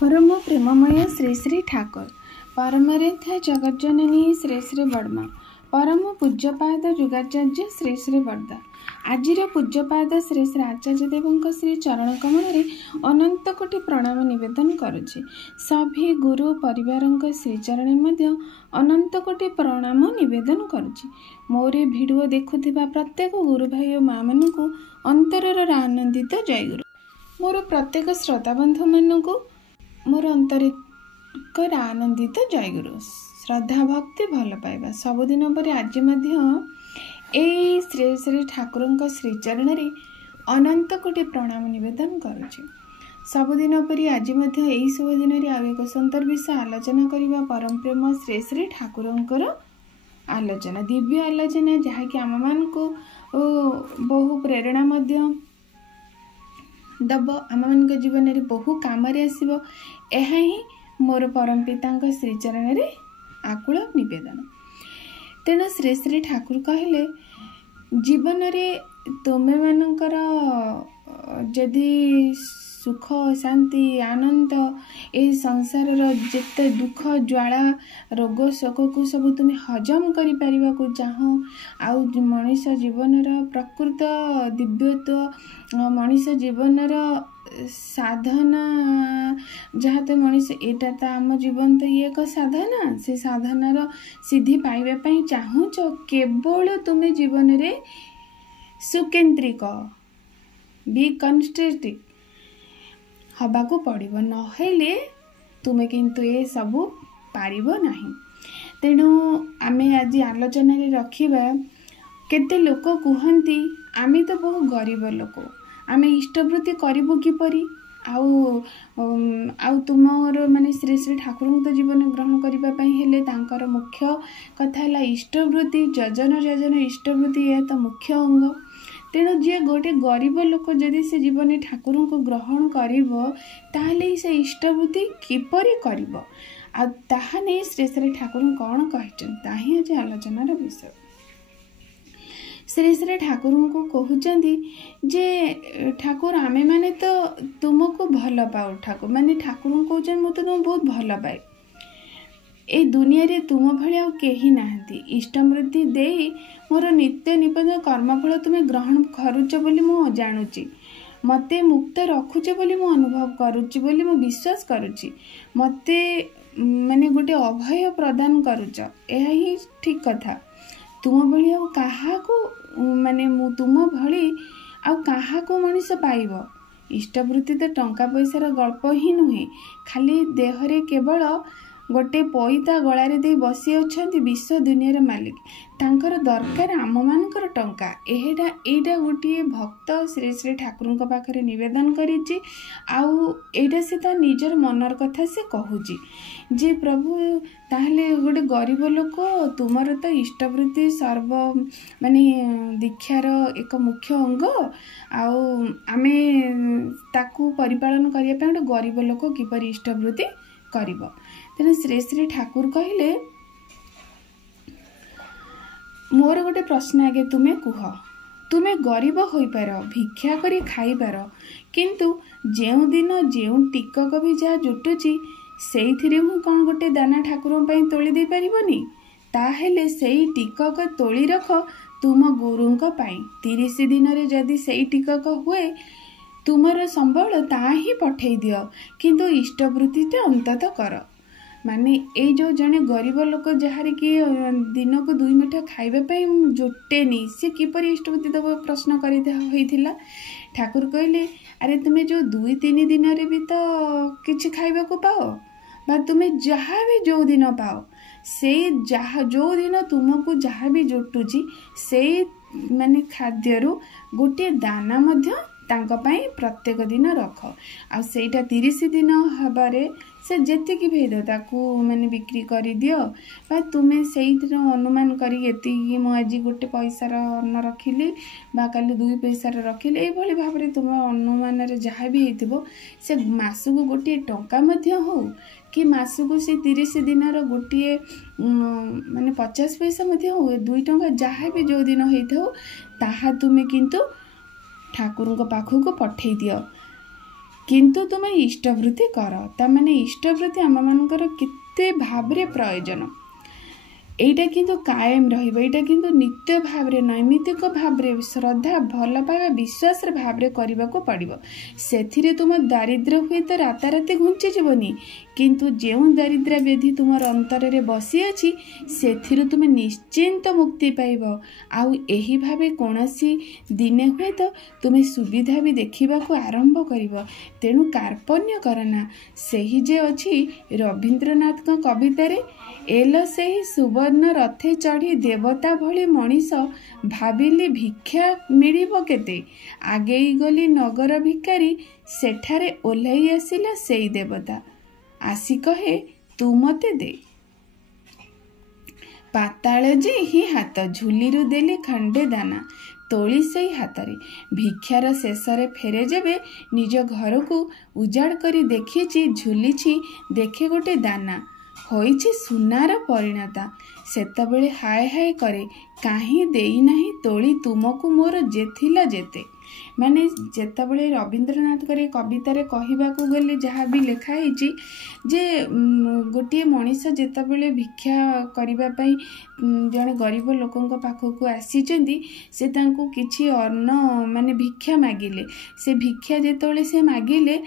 परम प्रेममय श्री श्री ठाकुर परमरेध्य जगज्जननी श्री श्री बर्मा परम पूज्यपाद युगाचार्य श्री श्री बर्दा आजिर पूज्यपाद श्री श्री आचार्य देव श्री चरण कमल अनंत कोटि प्रणाम निवेदन करुछि। सभी गुरु परिवार श्रीचरण मध्य अनंत कोटि प्रणाम निवेदन करुछि। मोर भिडियो देखुथिबा प्रत्येक गुरु भाई और माँ मानू अंतरर आनंदित जयगुरु। मोर प्रत्येक श्रोता बंधु मानू मोर अंतरिक आनंदित जयगुरु। श्रद्धा भक्ति भल पाइबा सबुदिन पर आज ए श्री श्री ठाकुर श्रीचरण रे अनंत कोटि प्रणाम निवेदन करुछि। सबुदिन पर आज यही शुभ दिन में आउ एक सुंदर विषय आलोचना करबा परम प्रेम श्री श्री ठाकुर आलोचना दिव्य आलोचना जहाँकि आम मान को बहु प्रेरणा दब आम मान जीवन में बहु कम आसब। यह ही मोर परम पिता श्रीचरण रे आकुल निवेदन। तेणु श्री श्री ठाकुर कहले जीवन रे तुमे मानकर जदि सुख शांति आनंद ए संसार जिते दुख ज्वाला रोग शोक को सब तुम हजम कर पारिबा को चाह आउ मनीष जीवन प्रकृत दिव्यत्व मनीष जीवन साधना जहाँ तो मनीष एटा तो आम जीवन तो ये एक साधना से साधनार सिद्धि पाइबा चाहूच केवल तुम्हें जीवन रे सुकेन्द्रिक बी कन्स्ट्रेटिक हवा को पड़ो नहेले तुम्हें किंतु ये सबू पारिबो नहीं। तेणु आमे आज आलोचना रे रखिबा केते लोक कहती आमे तो बहु गरीब लोक आमे इष्टवृत्ति करिबो किपरि आउ तुमर माने श्री श्री ठाकुर तो जीवन ग्रहण करबा पई हेले तांकर मुख्य कथा है इष्टवृत्ति जजन जजन इष्टवृत्ति यह तो मुख्य अंग। तेणु जी गोटे गरीब लोक जदि से जीवन ठाकुर को ग्रहण करें से इष्टवृत्ति किपरि करिबो आ ताहा नहीं श्री श्री ठाकुर कौन कही आज आलोचनार विषय। श्री श्री ठाकुर को कहते जे ठाकुर आमे माने तो तुमको भल पाओ ठाकुर माने ठाकुर कहते मुझे तुम बहुत भल पाए ए दुनिया रे तुम भले आउ केही नाहंती इष्टवृत्ति दे मोर नित्य निपद कर्मफल तुम्हें ग्रहण करुच बोली मु जानुची मते मुक्त रखुचे बोली मु अनुभव करुची बोली मु विश्वास करुची मते माने गोटे अभय प्रदान करुच यह ही ठीक कथा। तुम भली आउ काहा को माने मु तुम भली आउ काहा को मनीष पाइब इष्टवृत्ति तो टंका पैसार गल्प ही नुहे खाली देहरे केवल गोटे पैता गलारे दे बसी अछंती विश्व दुनिया मालिक तांकर दरकार आम मानकर टंका एटा गोटे भक्त श्री श्री ठाकुर पाखरे निवेदन करिछि आउ एटा से ता निजर मनर कथा से कहूची जे प्रभु ताहले गोटे गरीब लोक तुमर तो इष्टवृत्ति सर्व माने दीक्षार एक मुख्य अंग आउ आमे ताकू परिपालन करिया पे गोटे गरीब लोक किपरि इष्टवृत्ति करिबो। तेणु श्री श्री ठाकुर कहले मोर गोटे प्रश्न आगे तुम्हें कह तुम्हें गरीब हो पार भिक्षा करी खाई पार किंतु जेउ दिन जेउ टिकक भी जहाँ जुटुची से कौन गोटे दाना ठाकुर तोली दे पारिबनी ताहेले सेई टिकक तोली रख तुम गुरुंक पाई 30 दिन रे जदि सेई टिकक हुए तुमर संबल ता ही पठे दियो किंतु इष्टवृत्ति अंतत कर माने ए जो जने गरीब लोक जहार कि दिन को 2 मुठा खाइबा जुटेनी सी किपरि इष्टवृत्ति दब प्रश्न कर ठाकुर कहले अरे तुम्हें जो 2-3 दिन रे भी तो किछि खाइबा को पाओ बा तुम्हें जहाँ भी जो दिन पाओ से जहाँ जो दिन तुमको जहाँ भी जुटुची से माने खाद्यरू गोटे दाना मध्य तांका पाई प्रत्येक दिन रख आ सेटा 30 दिन हबारे से जेतिकी भेद ताकू माने बिक्री करी दियो बा तुमे सेइतिर अनुमान करी एतिकी मु आज गोटे पैसार अन्न रखिली बा काली 2 पैसार रखिली ए भली भाबरे तुम अनुमान रे जहाँ भी हेतिबो से मासुको गोटे टंका मध्य हो कि मासुको से 30 दिनर गोटे माने 50 पैसा मध्य हो 2 टंका जहाँ भी जो दिन हेथो ताहा तुमे किंतु ठाकुर पाखु को पठे दियो किंतु तुम इष्टवृत्ति कर। तार इष्टवृत्ति आम मानकर केते भावरे प्रयोजन एटा किंतु कायम रहिबो। एटा किंतु नित्य भावरे नैमित्तिक भावरे श्रद्धा भल पाइबा विश्वास भावरे करबा को पड़िबो। सेथिरे तुम दारिद्र्य हुए तो राताराति घुंची जीवनी, किंतु जेउ दारिद्र्य व्याधि तुमर अंतर रे बसी अछि सेथिरु तुम निश्चिंत मुक्ति पाइबो। आउ एही भावे कोनसी दिने हुए तो तुम सुविधा भी देखिबा को आरंभ करिबो। तेणु कार्पण्य करना सेही जे अछि रवींद्रनाथ को कविता रे एल सेही सुवर्ण रथे चढ़ी देवता भली मनीष भाविली भिक्षा मिलिबो केते आगेई गली नगर भिकारी सेठारे ओल्हाई आसिला सेई देवता आसी कहे तू मते दे पाताल जे ही हाथ झुलीरु देले खंडे दाना तोली से हाथ रे भिक्षार शेषरे फेरे जेबे निज घर को उजाड़ करी देखी झुली देखे गोटे दाना होइछि सुनार परिणता सेतबेले हाय हाय करे काहे देई नाही तोली तुमको मोर जेथिला जेते। माने जेतबेले रवींद्रनाथ करे कवितारे कहिबाकू गले जहाँ भी लिखा है जे गोटे मनीष जेतबेले भिक्षा करिबा पई जने गरीब लोकंक पाखकू आसीचंदी से तांको किछि अन्न माने भिक्षा मागिले से भिक्षा जेतबेले से मागिले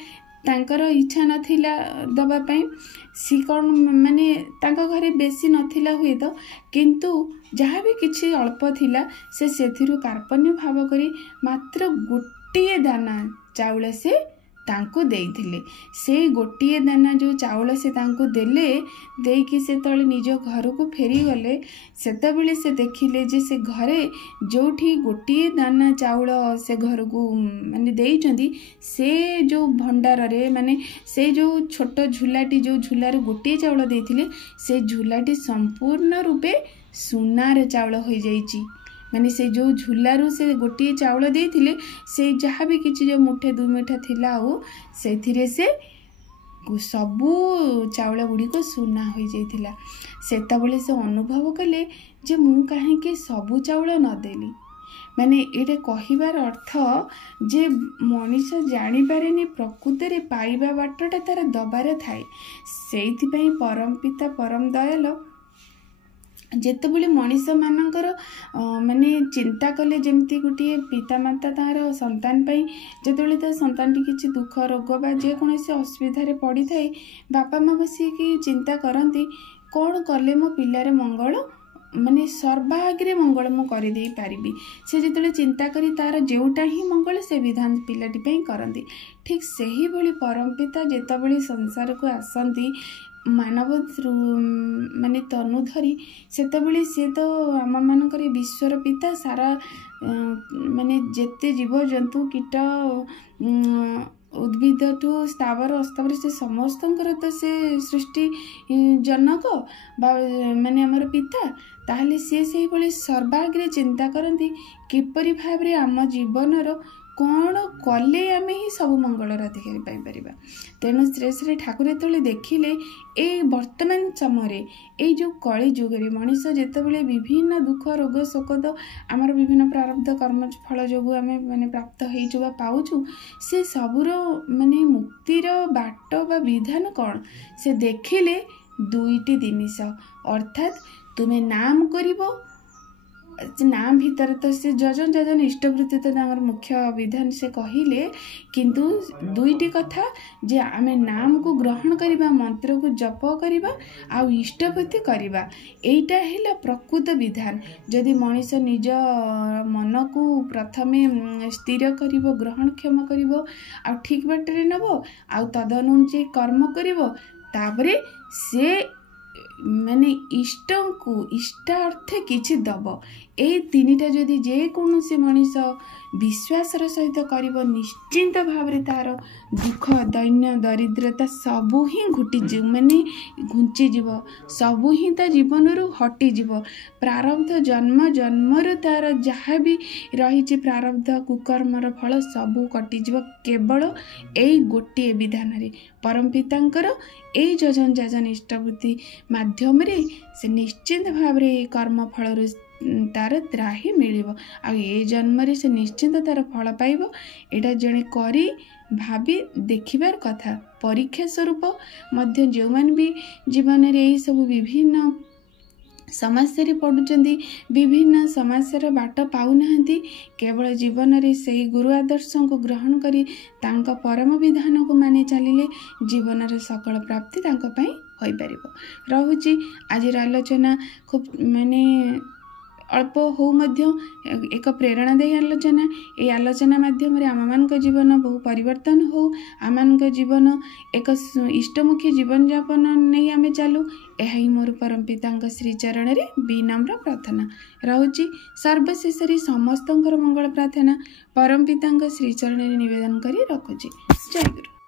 तांकर इच्छा नथिला दबा पई सी कौन माने तांका घरे बेसी नथिला हुए तो किंतु जहाँ भी किछि अल्प थिला से सेथिरु कार्पण्य भाव करी मात्र गोटिए दाना चाउल से तांको देइथिले। से गोटिए दाना जो चाउल से तांको देले देकी से तळे निज घर को फेरी गले सेतबेले से देखिले जे से घरे जोठी गोटिए दाना चाउल से घर को माने देइचंदी से जो भंडार रे माने से जो छोट झुलाटी जो झुलार गोटिए चाउल देइथिले से झुलाटी संपूर्ण रूपे सुनार चाउल हो जाइची। माने से जो झुलारू से गोटे चाउल देइथिले से जहाँ भी किछि जो मुठे दु मुठा थिला हो सेथिरे से सबू चाउल गुड़ी को सुना हो जाइथिला। सेतबेले से अनुभव कले जे मु काहे के सबू चाउल न देली। माने एटा कहिबार अर्थ जे मनीष जानी पारेनी प्रकृति रे पाइबा बाटटा तार दबारे थाए। सेइथि पई परम पिता परम दयाल जेतबेले मनीष मानकर माने चिंता कले जमती गोटे पितामाता तार संतान पाई जेतबेले ता संतान टी किछि दुख रोग बा जे कोनोसी असुविधा रे पड़ी थाए बापा माँ बसी की चिंता करती कौन कले मो पिलारे मंगल माने सर्वाग्रे मंगल मु करि देई पारिबी। से जेतबेले चिंता करी तार जेउटा ही मंगल से विधान पिलाटी पई करंती। ठीक सही भली परम पिता जेतबेले संसार को आसंती मानव माने तनु धरी सेतबेले से तो आम मानकर विश्वर पिता सारा माने जेते जीव जंतु कीट उद्भिद ठू स्थावर अस्तावर से समस्त तो से सृष्टि जनक बा माने आमर पिता ताहले से भली सर्वाग्रे चिंता करती किपरि भाबरे आम जीवनर कौन कले आमे ही सब मंगलर अधिकारी पाइपर। तेणु श्री श्री ठाकुर जो देखिले ए वर्तमान समय ये जो कली जुगे मनीष जितेबाला विभिन्न दुख रोग शोक तो आमर विभिन्न प्रारब्ध कर्म फल जो आम माने प्राप्त हो पाऊँ से सबूर माने मुक्तिर बाट बा विधान कौन से देखिले दुईटी जिनिस अर्थात तुम्हें नाम करिबो नाम भीतर तो से जजन जजन इष्टवृत्ति तो मुख्य विधान से कहिले किंतु दुईटी कथा जे आमे नाम को ग्रहण करिबा मंत्र को जप करिबा आ इष्टवृत्ति करिबा एटा हेला प्रकृत विधान। जदि मनीष निज मन को प्रथमे स्थिर करिबो ग्रहण क्षम करिबो आ ठीक बाटरे नबो आ तदनुसार कर्म करिबो तापरे से माने इष्ट को इष्ट अर्थ किछि दब ए तीनिटा जदि जे कोनोसी मनीष विश्वासर सहित करिबो निश्चिंत भाव तार दुख दैन्य दरिद्रता सबू ही घुटी माने घुंची जीव सबू ही ता जीवन हटी जीव प्रारब्ध जन्म जन्मर तार जहाँ भी रही प्रारब्ध कुकर्मर फल सबू कटि जीव केवल एई गोटे विधान रे परम पितांकर एई जजन जाजन इष्टवृत्ति माध्यम रे से निश्चिंत भाव रे कर्म फल तार त्राही मिलिबो आ ए जन्म रे से निश्चिंत तार फल पाइबो। एटा जणे करी भावी देखिबार कथा। परीक्षा स्वरूप मध्य जो माने भी जीवन रे यही सब विभिन्न समस्या रे पड़ुचंदी, विभिन्न समस्या बाट पाउनाहांती, केवल जीवन रे सही गुरु आदर्श को ग्रहण करी तांका परम विधान को मानि चलिले जीवन रे सकल प्राप्ति तांका पई होई परिबो। रहुची आज आलोचना खूब माने अल्प हो मध्य एक प्रेरणादायी आलोचना। ये आलोचना माध्यम रे आम मान जीवन बहु परिवर्तन हो, आम मान जीवन एक इष्टमुखी जीवन यापन नहीं आमे चालू। यह ही मोर परम पिता श्री चरण रे विनम्र प्रार्थना रहुची। सर्वशेष समस्त मंगल प्रार्थना परम पिता श्री चरण रे निवेदन करी रखुची। जय गुरु।